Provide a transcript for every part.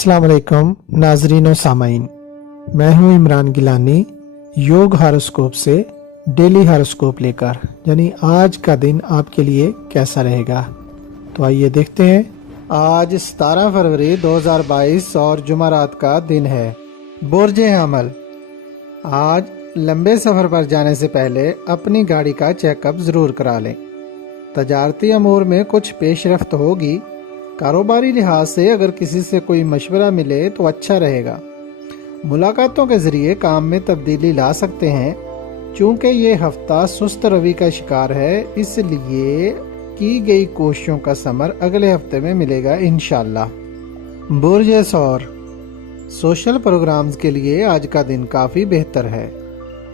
अस्सलाम वालेकुम नाजरीन और सामाइन, मैं हूं इमरान गिलानी योग हॉरोस्कोप से डेली हॉरोस्कोप लेकर, यानी आज का दिन आपके लिए कैसा रहेगा। तो आइए देखते हैं। आज 17 फरवरी 2022 और जुमेरात का दिन है। बुर्ज हमल, आज लंबे सफ़र पर जाने से पहले अपनी गाड़ी का चेकअप ज़रूर करा लें। तजारती अमूर में कुछ पेशरफ्त होगी। कारोबारी लिहाज से अगर किसी से कोई मशवरा मिले तो अच्छा रहेगा। मुलाकातों के ज़रिए काम में तब्दीली ला सकते हैं। चूँकि ये हफ्ता सुस्त रवि का शिकार है, इसलिए की गई कोशिशों का समर अगले हफ्ते में मिलेगा इंशाल्लाह। बुर्ज सौर, सोशल प्रोग्राम्स के लिए आज का दिन काफ़ी बेहतर है।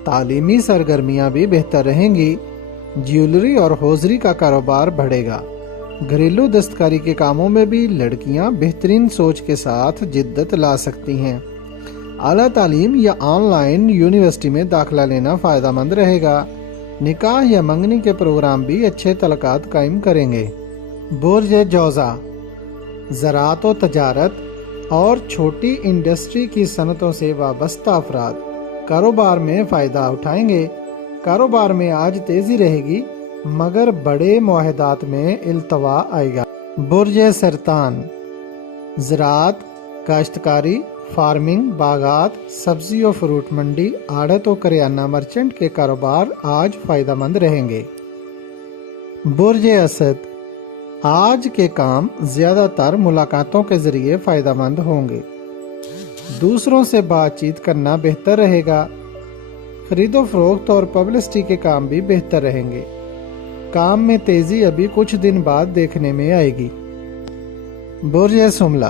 तालीमी सरगर्मियाँ भी बेहतर रहेंगी। ज्वेलरी और हौजरी का कारोबार बढ़ेगा। घरेलू दस्तकारी के कामों में भी लड़कियां बेहतरीन सोच के साथ जिद्दत ला सकती हैं। आला तालीम या ऑनलाइन यूनिवर्सिटी में दाखिला लेना फ़ायदेमंद रहेगा। निकाह या मंगनी के प्रोग्राम भी अच्छे तलकात कायम करेंगे। बुर्ज जौज़ा, ज़राअत व तजारत और छोटी इंडस्ट्री की सनतों से वाबस्ता अफराद कारोबार में फ़ायदा उठाएंगे। कारोबार में आज तेज़ी रहेगी, मगर बड़े मुआहदात में इल्तवा आएगा। बुर्ज सरतान, ज़राअत, काश्तकारी, फार्मिंग, बागात, सब्जी और फ्रूट मंडी, आड़त और करियाना मर्चेंट के कारोबार आज फ़ायदेमंद रहेंगे। बुर्ज असद, आज के काम ज़्यादातर मुलाकातों के ज़रिए फ़ायदेमंद होंगे। दूसरों से बातचीत करना बेहतर रहेगा। खरीदो फरोख्त और पब्लिसिटी के काम भी बेहतर रहेंगे। काम में तेजी अभी कुछ दिन बाद देखने में आएगी। बुर्ज सुमला,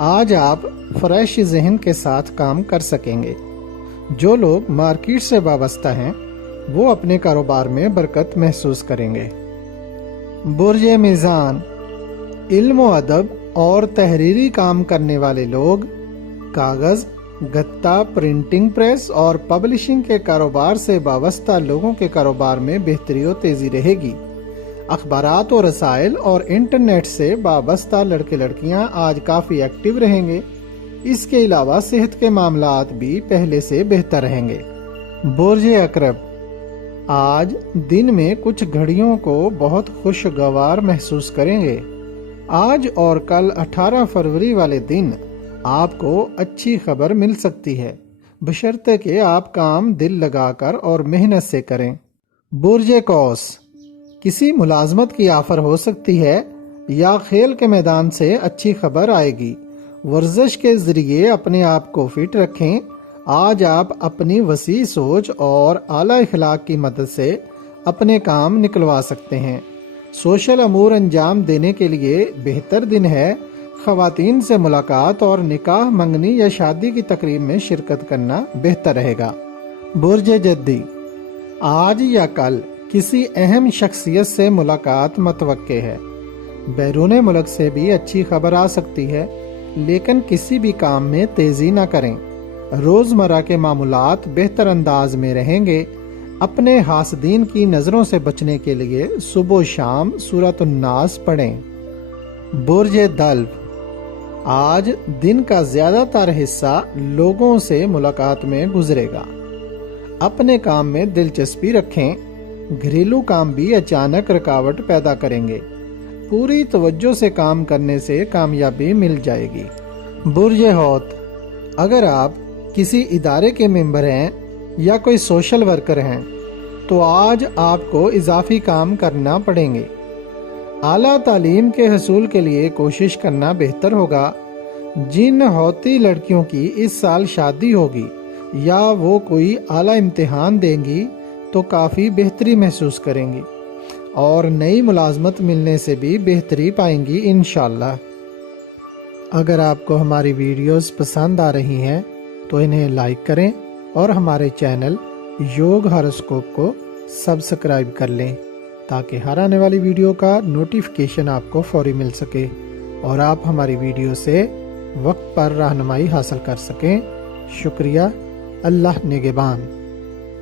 आज आप फ्रेश जहन के साथ काम कर सकेंगे। जो लोग मार्केट से वाबस्ता हैं वो अपने कारोबार में बरकत महसूस करेंगे। बुर्ज मीज़ान, इल्म व अदब और तहरीरी काम करने वाले लोग कागज़, गत्ता, प्रिंटिंग प्रेस और पब्लिशिंग के कारोबार से वाबस्ता लोगों के कारोबार में बेहतरी और तेज़ी रहेगी। अखबारात और रसायल और इंटरनेट से वाबस्ता लड़के लड़कियां आज काफ़ी एक्टिव रहेंगे। इसके अलावा सेहत के मामलात भी पहले से बेहतर रहेंगे। बुर्ज अकरब, आज दिन में कुछ घड़ियों को बहुत खुशगवार महसूस करेंगे। आज और कल 18 फरवरी वाले दिन आपको अच्छी खबर मिल सकती है, बशर्ते कि आप काम दिल लगाकर और मेहनत से करें। बुर्ज कौस, किसी मुलाजमत की ऑफर हो सकती है या खेल के मैदान से अच्छी खबर आएगी। वर्जिश के जरिए अपने आप को फिट रखें। आज आप अपनी वसी सोच और आला इखलाक की मदद से अपने काम निकलवा सकते हैं। सोशल अमूर अंजाम देने के लिए बेहतर दिन है। ख़वातीन से मुलाकात और निकाह, मंगनी या शादी की तकरीब में शिरकत करना बेहतर रहेगा। बुर्ज जद्दी, आज या कल किसी अहम शख्सियत से मुलाकात मतवक्के है। बैरून मुल्क से भी अच्छी खबर आ सकती है, लेकिन किसी भी काम में तेज़ी न करें। रोज़मर्रा के मामूलात बेहतर अंदाज में रहेंगे। अपने हासदीन की नज़रों से बचने के लिए सुबह शाम सूरत नास पढ़ें। बुर्ज दल्व, आज दिन का ज़्यादातर हिस्सा लोगों से मुलाकात में गुजरेगा। अपने काम में दिलचस्पी रखें। घरेलू काम भी अचानक रुकावट पैदा करेंगे। पूरी तवज्जो से काम करने से कामयाबी मिल जाएगी। बुर्ज हौत, अगर आप किसी इदारे के मेंबर हैं या कोई सोशल वर्कर हैं तो आज आपको इजाफी काम करना पड़ेंगे। आला तालीम के हसूल के लिए कोशिश करना बेहतर होगा। जिन हौती लड़कियों की इस साल शादी होगी या वो कोई आला इम्तिहान देंगी तो काफ़ी बेहतरी महसूस करेंगी और नई मुलाजमत मिलने से भी बेहतरी पाएंगी इंशाल्लाह। अगर आपको हमारी वीडियोस पसंद आ रही हैं तो इन्हें लाइक करें और हमारे चैनल योग हॉरोस्कोप को सब्सक्राइब कर लें, ताकि हर आने वाली वीडियो का नोटिफिकेशन आपको फौरी मिल सके और आप हमारी वीडियो से वक्त पर रहनुमाई हासिल कर सकें। शुक्रिया। अल्लाह निगहबान।